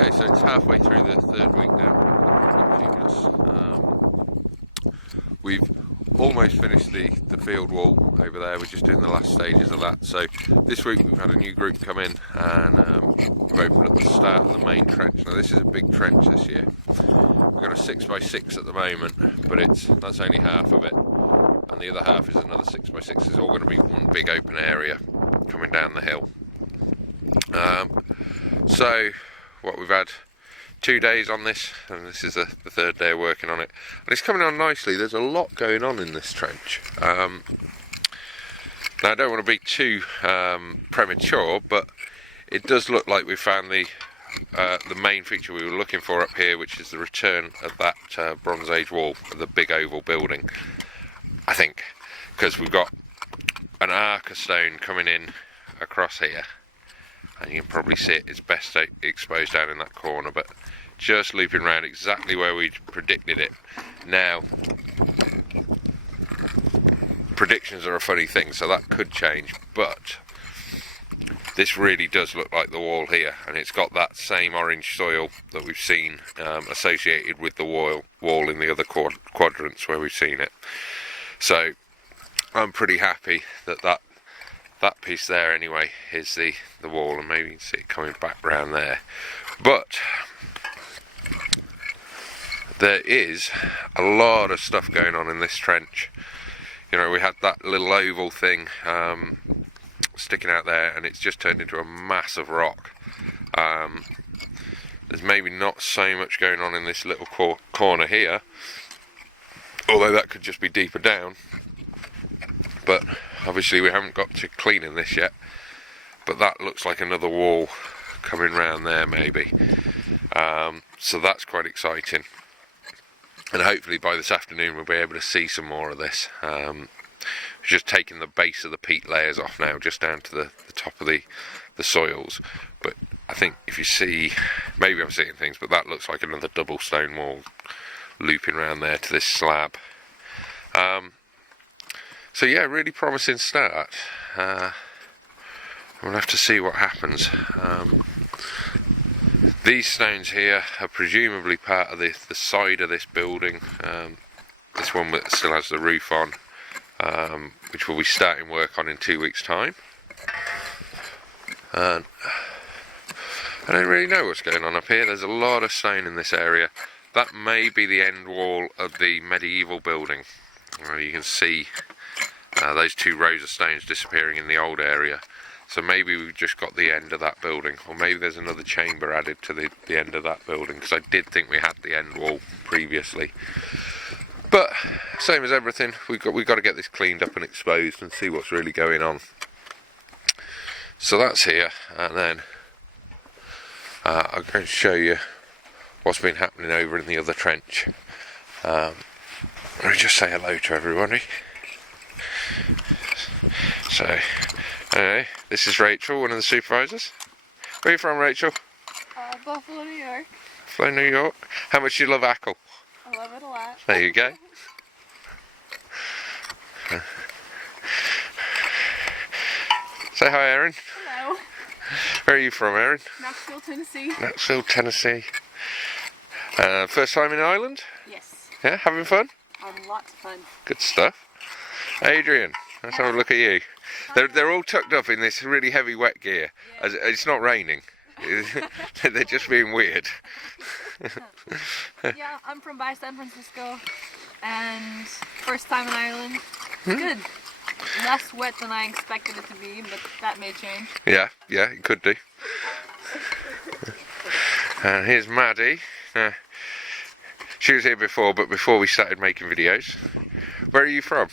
Okay, so it's halfway through the third week now of we've almost finished the field wall over there. We're just doing the last stages of that. So this week we've had a new group come in and we've opened up the start of the main trench. Now this is a big trench this year. We've got a 6x6 at the moment, but that's only half of it. And the other half is another 6x6. It's all going to be one big open area coming down the hill. So what we've had 2 days on this, and this is the third day of working on it, and it's coming on nicely. There's a lot going on in this trench. Now I don't want to be too premature, but it does look like we found the main feature we were looking for up here, which is the return of that Bronze Age wall of the big oval building, I think, because we've got an arc of stone coming in across here, and you can probably see it. It's best exposed down in that corner, but just looping around exactly where we predicted it. Now, predictions are a funny thing, so that could change, but this really does look like the wall here, and it's got that same orange soil that we've seen associated with the wall in the other quadrants where we've seen it. So I'm pretty happy that piece there anyway is the wall, and maybe you can see it coming back round there. But there is a lot of stuff going on in this trench. You know, we had that little oval thing sticking out there, and it's just turned into a massive rock. There's maybe not so much going on in this little corner here, although that could just be deeper down. But obviously we haven't got to cleaning this yet, but that looks like another wall coming round there maybe. So that's quite exciting, and hopefully by this afternoon we'll be able to see some more of this. Just taking the base of the peat layers off now, just down to the top of the soils. But I think if you see, maybe I'm seeing things, but that looks like another double stone wall looping around there to this slab. So yeah, really promising start. We'll have to see what happens. These stones here are presumably part of the side of this building. This one that still has the roof on, which we'll be starting work on in 2 weeks' time. And I don't really know what's going on up here. There's a lot of stone in this area. That may be the end wall of the medieval building. You can see those 2 rows of stones disappearing in the old area. So maybe we've just got the end of that building, or maybe there's another chamber added to the end of that building, because I did think we had the end wall previously. But same as everything, we've got to get this cleaned up and exposed and see what's really going on. So that's here, and then I'm going to show you what's been happening over in the other trench. Let me just say hello to everybody. So, anyway, this is Rachel, one of the supervisors. Where are you from, Rachel? Buffalo, New York. Buffalo, New York. How much do you love Achill? I love it a lot. There you go. Say hi, Erin. Hello. Where are you from, Erin? Knoxville, Tennessee. Knoxville, Tennessee. First time in Ireland? Yes. Yeah, having fun? Lots of fun. Good stuff. Adrian, let's have a look at you. They're all tucked up in this really heavy wet gear. Yeah. It's not raining. They're just being weird. Yeah, I'm from San Francisco, and first time in Ireland. Good. Less wet than I expected it to be, but that may change. Yeah, it could do. And here's Maddie. She was here before, but before we started making videos. Where are you from?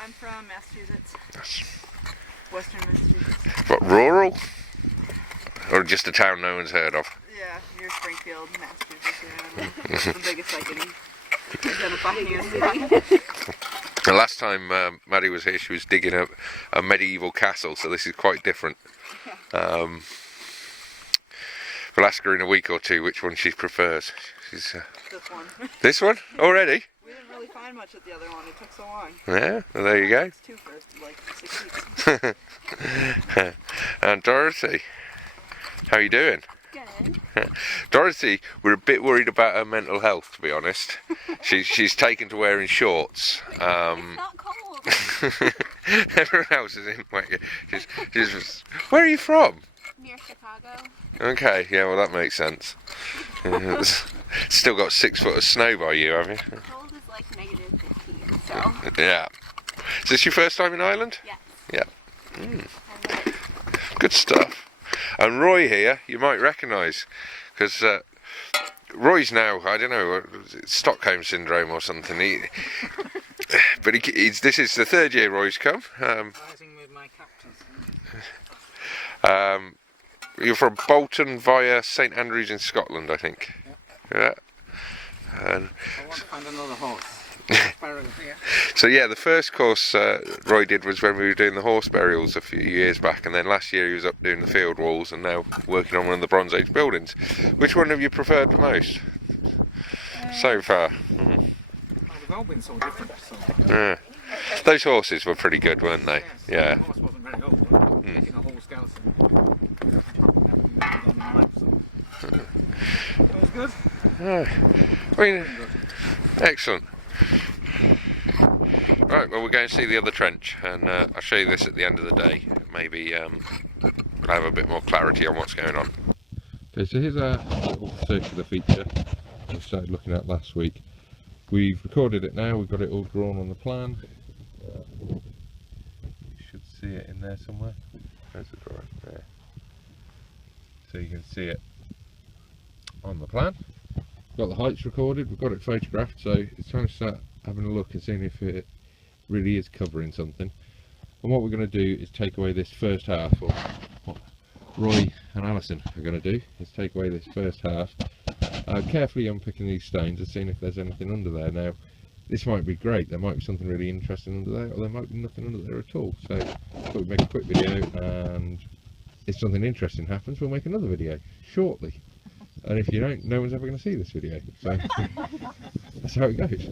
I'm from Massachusetts. Western Massachusetts. What, rural? Or just a town no one's heard of? Yeah, near Springfield, Massachusetts. Yeah, that's the biggest I can identify as city. The last time Maddie was here, she was digging a medieval castle, so this is quite different. We'll ask her in a week or two which one she prefers. She's, this one. This one? Already? We didn't really find much at the other one. It took so long. Yeah, well, there you go. It's 2 for like 6 weeks. And Dorothy, how are you doing? Good. Dorothy, we're a bit worried about her mental health, to be honest. She's taken to wearing shorts. It's not cold. Everyone else is in. She's where are you from? Near Chicago. Okay, yeah, well that makes sense. Still got 6 foot of snow by you, have you? The cold is like negative 15, so. Yeah. Is this your first time in Ireland? Yes. Yeah. Good stuff. And Roy here, you might recognise, because Roy's now, I don't know, Stockholm syndrome or something. But this is the 3rd year Roy's come. Rising with my captains. You're from Bolton via St Andrews in Scotland, I think. Yeah. And I want to find another horse. so yeah, the first course Roy did was when we were doing the horse burials a few years back, and then last year he was up doing the field walls, and now working on one of the Bronze Age buildings. Which one have you preferred the most so far? Well, they've all been so different. So. Yeah. Those horses were pretty good, weren't they? Yes, Yeah. The horse wasn't very old, but taking a whole skeleton. It was good. I mean, excellent. Right, well we're going to see the other trench, and I'll show you this at the end of the day. Maybe I'll have a bit more clarity on what's going on. Okay, so here's our little circular feature we started looking at last week. We've recorded it now, we've got it all drawn on the plan. You should see it in there somewhere. There's the drawing there. So you can see it on the plan. Got the heights recorded, we've got it photographed, so it's time to start having a look and seeing if it really is covering something. And what we're going to do is take away this first half, or what Roy and Alison are going to do is take away this first half, carefully unpicking these stones and seeing if there's anything under there. Now this might be great, there might be something really interesting under there, or there might be nothing under there at all. So I thought we'd make a quick video, and if something interesting happens we'll make another video shortly. And if you don't, no one's ever going to see this video. So that's how it goes.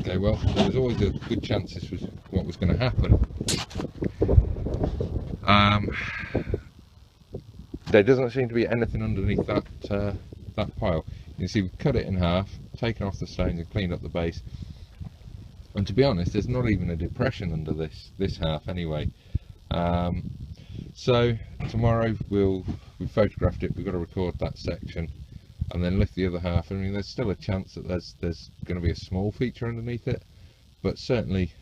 Okay, well, there was always a good chance this was what was going to happen. There doesn't seem to be anything underneath that pile. You can see we've cut it in half, taken off the stones and cleaned up the base. And to be honest, there's not even a depression under this half anyway. So tomorrow we've photographed it, we've got to record that section and then lift the other half. I mean, there's still a chance that there's going to be a small feature underneath it, but certainly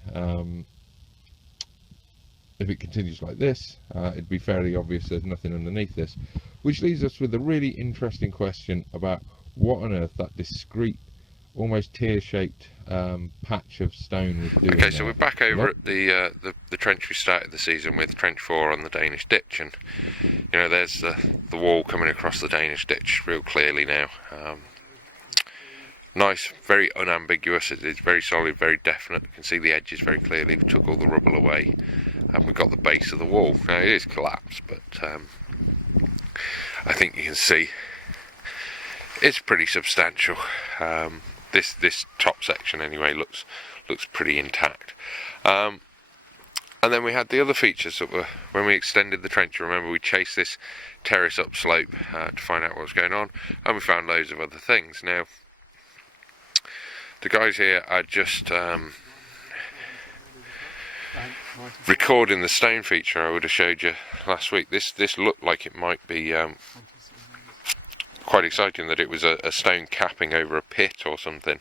if it continues like this, it'd be fairly obvious there's nothing underneath this, which leaves us with a really interesting question about what on earth that discrete, almost tear-shaped patch of stone was doing. Okay, so we're back over at the trench we started the season with, trench 4 on the Danish ditch, and you know there's the wall coming across the Danish ditch real clearly now. Nice, very unambiguous. It's very solid, very definite. You can see the edges very clearly. We took all the rubble away, and we've got the base of the wall. Now it is collapsed, but I think you can see it's pretty substantial. This top section anyway looks pretty intact. And then we had the other features that were when we extended the trench. Remember, we chased this terrace up slope to find out what was going on, and we found loads of other things. Now the guys here are just recording the stone feature I would have showed you last week. This looked like it might be quite exciting, that it was a stone capping over a pit or something,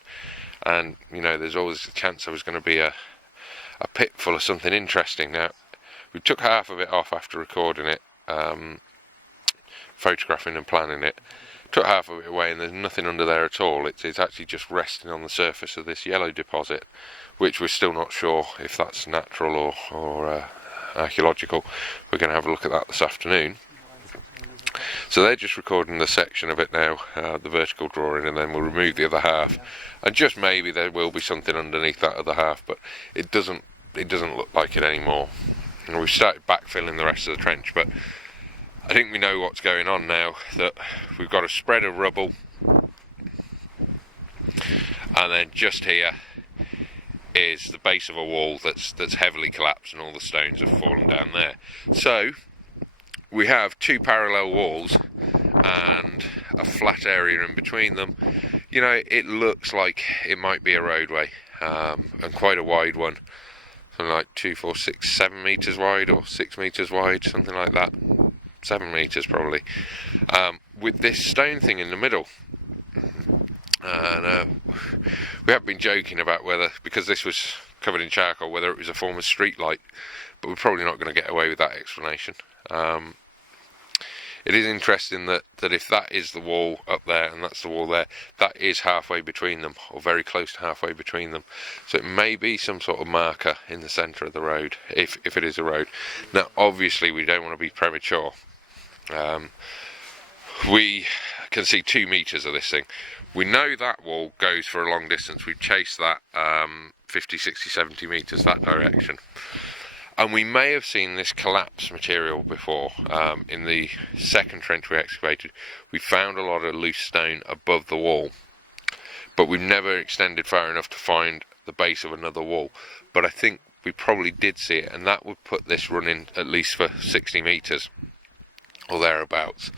and you know there's always a chance there was going to be a pit full of something interesting. Now we took half of it off after recording it, photographing and planning it, took half of it away, and there's nothing under there at all. It's actually just resting on the surface of this yellow deposit, which we're still not sure if that's natural or archaeological. We're going to have a look at that this afternoon. So they're just recording the section of it now, the vertical drawing, and then we'll remove the other half, and just maybe there will be something underneath that other half, but it doesn't look like it anymore. And we've started backfilling the rest of the trench, but I think we know what's going on now, that we've got a spread of rubble, and then just here is the base of a wall that's heavily collapsed, and all the stones have fallen down there. So we have two parallel walls and a flat area in between them. You know, it looks like it might be a roadway, and quite a wide one. Something like 2, 4, 6, 7 metres wide, or 6 metres wide, something like that. 7 metres probably. With this stone thing in the middle. And we have been joking about whether, because this was covered in charcoal, whether it was a form of street light, but we're probably not going to get away with that explanation. It is interesting that if that is the wall up there and that's the wall there, that is halfway between them, or very close to halfway between them. So it may be some sort of marker in the centre of the road, if it is a road. Now, obviously, we don't want to be premature. We can see 2 metres of this thing. We know that wall goes for a long distance. We've chased that 50, 60, 70 metres that direction. And we may have seen this collapse material before. In the second trench we excavated, we found a lot of loose stone above the wall, but we've never extended far enough to find the base of another wall. But I think we probably did see it, and that would put this running at least for 60 metres or thereabouts.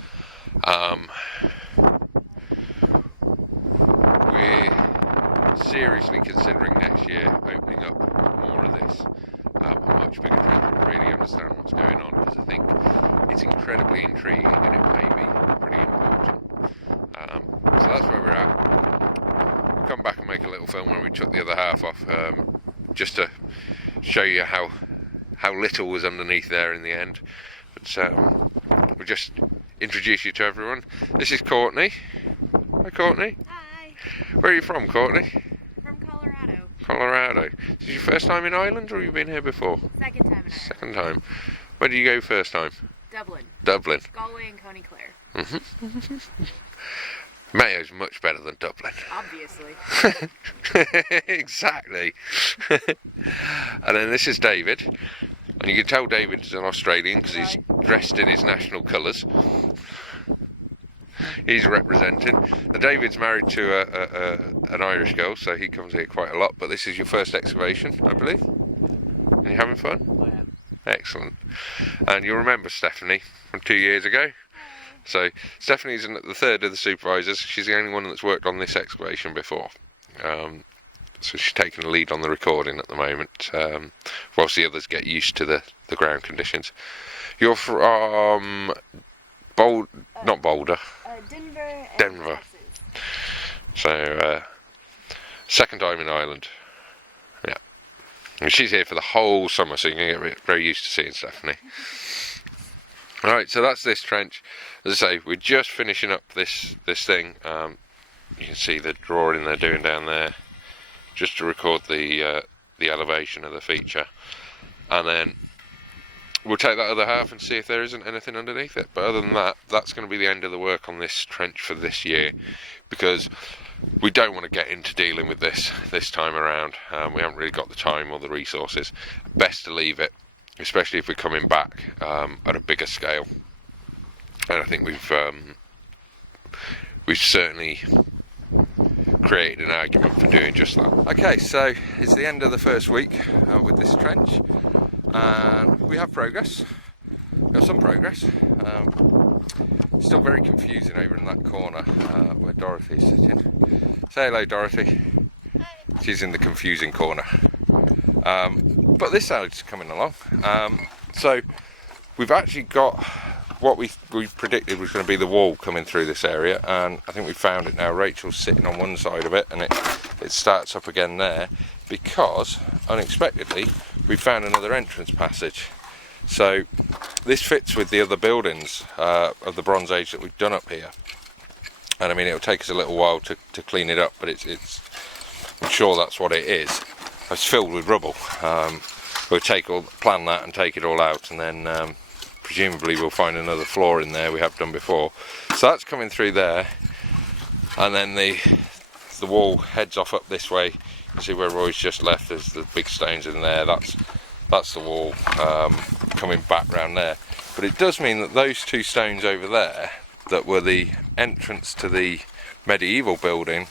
We're seriously considering next year opening up more of this. A much bigger trench to really understand what's going on, because I think it's incredibly intriguing and it may be pretty important. So that's where we're at. We'll come back and make a little film where we took the other half off, just to show you how little was underneath there in the end. But we'll just introduce you to everyone. This is Courtney. Hi, Courtney. Hi. Where are you from, Courtney? From Colorado. Colorado. Is this your first time in Ireland, or have you been here before? Second time in Ireland. Second time. Where did you go first time? Dublin. Dublin. Galway and Coney Clare. Mayo's much better than Dublin. Obviously. Exactly. And then this is David. And you can tell David's an Australian because he's dressed in his national colours. He's representing. Now, David's married to an Irish girl, so he comes here quite a lot. But this is your first excavation, I believe. And you having fun? I am. Excellent. And you'll remember Stephanie from 2 years ago. So Stephanie's the third of the supervisors. She's the only one that's worked on this excavation before. So she's taking the lead on the recording at the moment, whilst the others get used to the ground conditions. You're from not Boulder. Denver. And Denver. Texas. So second time in Ireland. Yeah. And she's here for the whole summer, so you can get very used to seeing Stephanie. Alright, so that's this trench. As I say, we're just finishing up this thing. You can see the drawing they're doing down there, just to record the elevation of the feature. And then we'll take that other half and see if there isn't anything underneath it. But other than that, that's going to be the end of the work on this trench for this year, because we don't want to get into dealing with this time around. We haven't really got the time or the resources. Best to leave it, especially if we're coming back at a bigger scale. And I think we've certainly created an argument for doing just that. Okay, so it's the end of the first week with this trench, and we have progress. We have some progress. Still very confusing over in that corner where Dorothy's sitting. Say hello, Dorothy. Hi. She's in the confusing corner. But this side's coming along. So we've actually got what we predicted was going to be the wall coming through this area, and I think we found it now. Rachel's sitting on one side of it, and it starts up again there, because unexpectedly we found another entrance passage. So this fits with the other buildings of the Bronze Age that we've done up here, and I mean, it'll take us a little while to clean it up, but it's I'm sure that's what it is. It's filled with rubble. We'll plan that and take it all out, and then presumably we'll find another floor in there. We have done before. So that's coming through there, and then the wall heads off up this way. You can see where Roy's just left. There's the big stones in there. That's the wall coming back round there. But it does mean that those two stones over there, that were the entrance to the medieval building,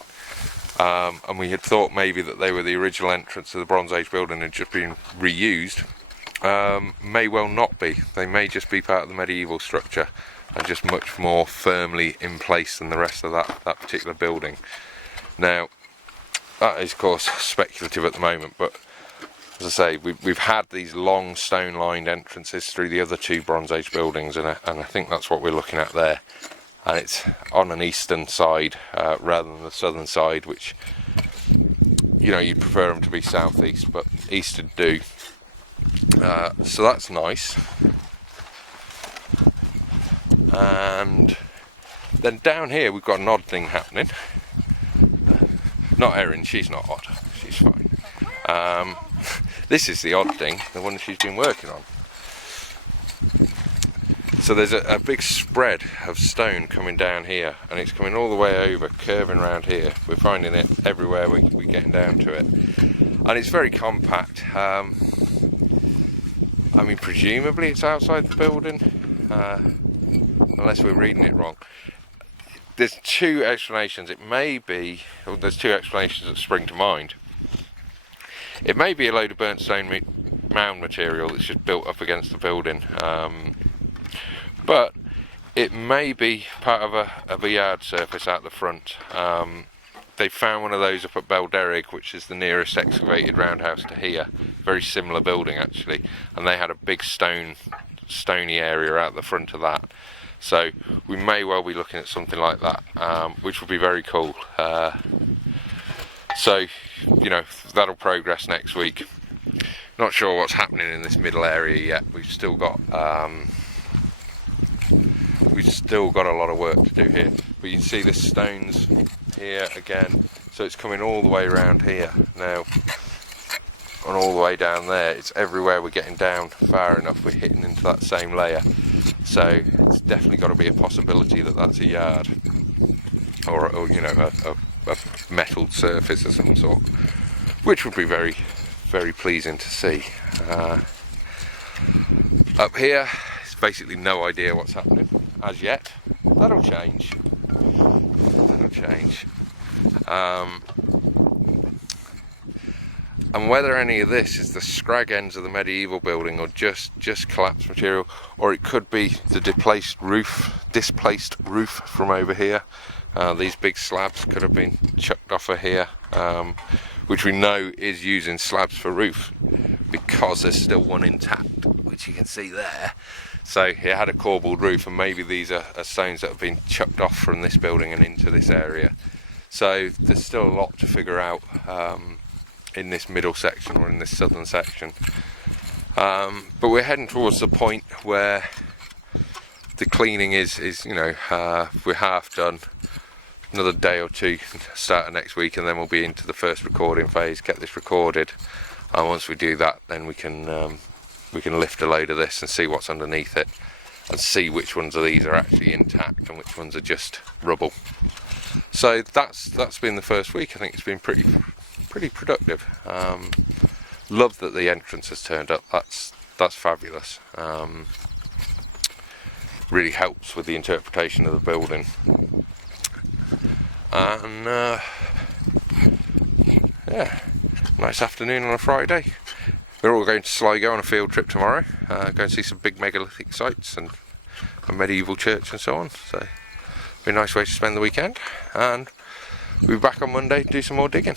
and we had thought maybe that they were the original entrance to the Bronze Age building and just been reused. may well not be. They may just be part of the medieval structure and just much more firmly in place than the rest of that particular building. Now, that is of course speculative at the moment, but as I say, we've had these long stone-lined entrances through the other two Bronze Age buildings, and I think that's what we're looking at there. And it's on an eastern side rather than the southern side, which, you know, you'd prefer them to be southeast, but east would do. So that's nice. And then down here we've got an odd thing happening. Not Erin, she's not odd, she's fine. This is the odd thing, the one she's been working on. So there's a big spread of stone coming down here, and it's coming all the way over, curving around here. We're finding it everywhere we're getting down to it. And it's very compact. I mean, presumably it's outside the building, unless we're reading it wrong. There's two explanations. It may be, well, there's two explanations that spring to mind. It may be a load of burnt stone mound material that's just built up against the building, but it may be part of a yard surface out the front. They found one of those up at Belderrig, which is the nearest excavated roundhouse to here. Very similar building actually, and they had a big stony area out the front of that. So we may well be looking at something like that, which would be very cool. So, you know, that'll progress next week. Not sure what's happening in this middle area yet. We've still got a lot of work to do here. But you can see the stones here again. So it's coming all the way around here now, and all the way down there. It's everywhere we're getting down far enough, we're hitting into that same layer. So it's definitely got to be a possibility that that's a yard, or you know, a metalled surface of some sort, which would be very, very pleasing to see. Up here, it's basically no idea what's happening as yet. That'll change. That'll change. And whether any of this is the scrag ends of the medieval building or just collapsed material, or it could be the displaced roof from over here. These big slabs could have been chucked off of here, which we know is using slabs for roof because there's still one intact, which you can see there. So it had a corbelled roof, and maybe these are stones that have been chucked off from this building and into this area. So there's still a lot to figure out in this middle section or in this southern section. But we're heading towards the point where the cleaning is you know, we're half done. Another day or two, start of next week, and then we'll be into the first recording phase, get this recorded, and once we do that, then we can lift a load of this and see what's underneath it, and see which ones of these are actually intact and which ones are just rubble. So that's been the first week. I think it's been pretty productive. Love that the entrance has turned up. That's fabulous. Really helps with the interpretation of the building. And yeah, nice afternoon on a Friday. We're all going to Sligo on a field trip tomorrow. Go and see some big megalithic sites and a medieval church and so on. So it'll be a nice way to spend the weekend. And we'll be back on Monday to do some more digging.